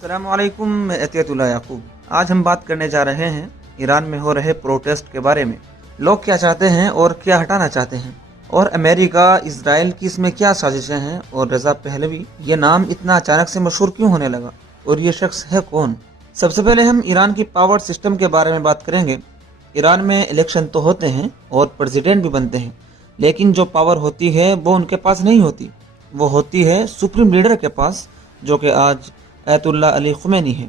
अस्सलाम वालेकुम, मैं एतियतुल्लाह याकूब। आज हम बात करने जा रहे हैं ईरान में हो रहे प्रोटेस्ट के बारे में। लोग क्या चाहते हैं और क्या हटाना चाहते हैं, और अमेरिका इजराइल की इसमें क्या साजिशें हैं, और रजा पहलवी ये नाम इतना अचानक से मशहूर क्यों होने लगा, और ये शख्स है कौन। सबसे पहले हम ईरान की पावर सिस्टम के बारे में बात करेंगे। ईरान में इलेक्शन तो होते हैं और प्रेसिडेंट भी बनते हैं, लेकिन जो पावर होती है वो उनके पास नहीं होती, वो होती है सुप्रीम लीडर के पास, जो कि आज अयतुल्लाह अली खुमैनी है।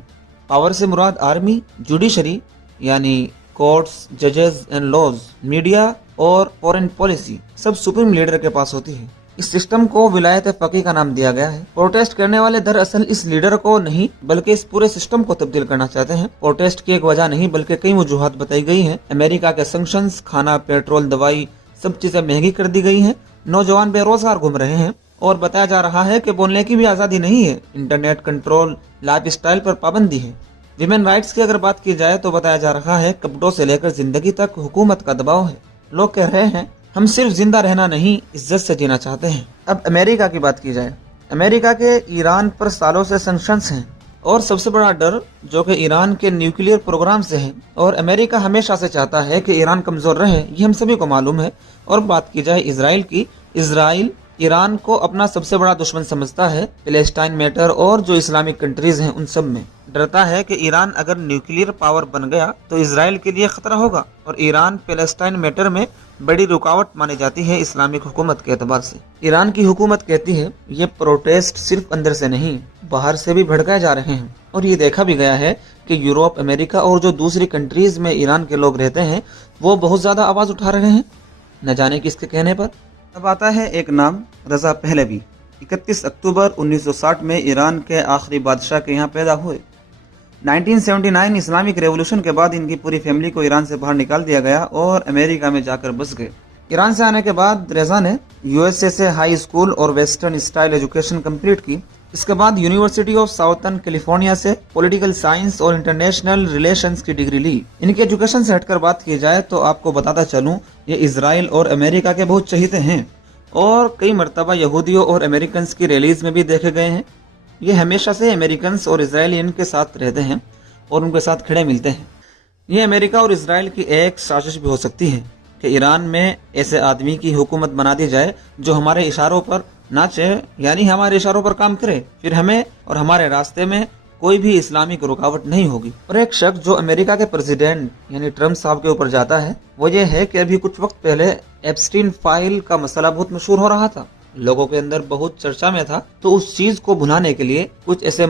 पावर से मुराद आर्मी, जुडिशरी यानी कोर्ट्स, जजेस एंड लॉज, मीडिया और फॉरेन पॉलिसी सब सुप्रीम लीडर के पास होती है। इस सिस्टम को विलायत फकी का नाम दिया गया है। प्रोटेस्ट करने वाले दरअसल इस लीडर को नहीं बल्कि इस पूरे सिस्टम को तब्दील करना चाहते हैं। प्रोटेस्ट की एक वजह नहीं बल्कि कई वजूहात बताई गई हैं। अमेरिका के सैंक्शंस, खाना, पेट्रोल, दवाई सब चीजें महंगी कर दी गई हैं। नौजवान बेरोजगार घूम रहे हैं और बताया जा रहा है कि बोलने की भी आज़ादी नहीं है। इंटरनेट कंट्रोल, लाइफ स्टाइल पर पाबंदी है। विमेन राइट्स की अगर बात की जाए तो बताया जा रहा है कपड़ों से लेकर जिंदगी तक हुकूमत का दबाव है। लोग कह रहे हैं हम सिर्फ जिंदा रहना नहीं, इज्जत से जीना चाहते हैं। अब अमेरिका की बात की जाए, अमेरिका के ईरान पर सालों से सैंक्शंस हैं और सबसे बड़ा डर जो कि ईरान के न्यूक्लियर प्रोग्राम से है, और अमेरिका हमेशा से चाहता है कि ईरान कमजोर रहे, ये हम सभी को मालूम है। और बात की जाए इजराइल की, इजराइल ईरान को अपना सबसे बड़ा दुश्मन समझता है। पैलेस्टाइन मैटर और जो इस्लामिक कंट्रीज हैं उन सब में डरता है कि ईरान अगर न्यूक्लियर पावर बन गया तो इजराइल के लिए खतरा होगा। और ईरान पैलेस्टाइन मैटर में बड़ी रुकावट मानी जाती है इस्लामिक हुकूमत के एतबार से। ईरान की हुकूमत कहती है ये प्रोटेस्ट सिर्फ अंदर से नहीं बाहर से भी भड़काए जा रहे हैं। और ये देखा भी गया है कि यूरोप, अमेरिका और जो दूसरी कंट्रीज में ईरान के लोग रहते हैं वो बहुत ज्यादा आवाज उठा रहे हैं, न जाने किसके कहने पर। अब आता है एक नाम, रजा पहलवी। 31 अक्टूबर 1960 में ईरान के आखिरी बादशाह के यहाँ पैदा हुए। 1979 इस्लामिक रेवोल्यूशन के बाद इनकी पूरी फैमिली को ईरान से बाहर निकाल दिया गया और अमेरिका में जाकर बस गए। ईरान से आने के बाद रजा ने यूएसए से हाई स्कूल और वेस्टर्न स्टाइल एजुकेशन कंप्लीट की। इसके बाद यूनिवर्सिटी ऑफ साउथर्न कैलिफोर्निया से पॉलिटिकल साइंस और इंटरनेशनल रिलेशंस की डिग्री ली। इनकी एजुकेशन से हटकर बात की जाए तो आपको बताता चलूं, ये इजराइल और अमेरिका के बहुत चहीते हैं और कई मरतबा यहूदियों और अमेरिकन्स की रैलीज में भी देखे गए हैं। ये हमेशा से अमेरिकन्स और इसराइलियन के साथ रहते हैं और उनके साथ खड़े मिलते हैं। ये अमेरिका और इसराइल की एक साजिश भी हो सकती है कि ईरान में ऐसे आदमी की हुकूमत बना दी जाए जो हमारे इशारों पर नाचे, यानी हमारे इशारों पर काम करे, फिर हमें और हमारे रास्ते में कोई भी इस्लामिक रुकावट नहीं होगी। और एक शख्स जो अमेरिका के प्रेसिडेंट यानी ट्रम्प साहब के ऊपर जाता है वो ये है कि अभी कुछ वक्त पहले एप्स्टीन फाइल का मसला बहुत मशहूर हो रहा था, लोगों के अंदर बहुत चर्चा में था। तो उस चीज को भुनाने के लिए कुछ ऐसे